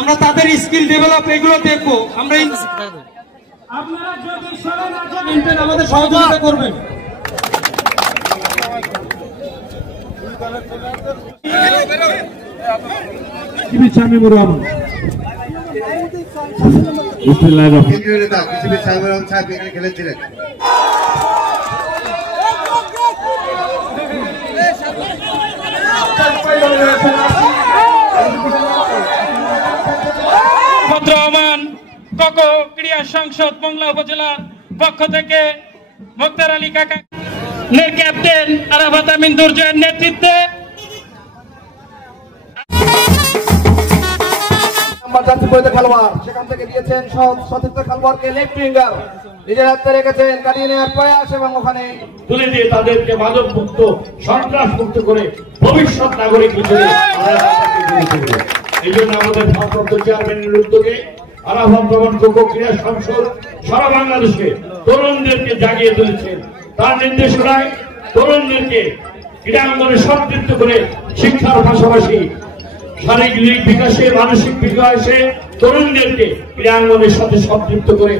আমরা তাদের skill develop এগুলো দেখবো। আমরা আপনারা যদি সবাই আমাদের সহযোগিতা করবেন। খেলেছিলেন রহমান কক ক্রীড়া সংসদ মোংলা উপজেলার পক্ষ থেকে মোক্তার আলী কাকা ক্যাপ্টেন আরাফাত আমিন দুর্জয়ের নেতৃত্বে খেলোয়াড় সেখান থেকে দিয়েছেন সতীর্থ খেলোয়াড়কে লেফট উইঙ্গার নিজের হাতে রেখেছেন, কাটিয়ে নেওয়ার প্রয়াস এবং ওখানে তুলে দিয়ে তাদেরকে মাদক মুক্ত সন্ত্রাস মুক্ত করে ভবিষ্যৎ নাগরিক হিসেবে এই জন্য আমাদের ভারপ্রাপ্ত চেয়ারম্যানের উদ্যোগে আরাফাত রহমান কোকো ক্রীড়া সংসদ সারা বাংলাদেশে তরুণদেরকে জাগিয়ে তুলেছেন। তার নির্দেশনায় তরুণদেরকে ক্রীড়াঙ্গনে সম্পৃক্ত করে শিক্ষার পাশাপাশি শারীরিক বিকাশে মানসিক বিকাশে তরুণদেরকে ক্রীড়াঙ্গনের সাথে সম্পৃক্ত করে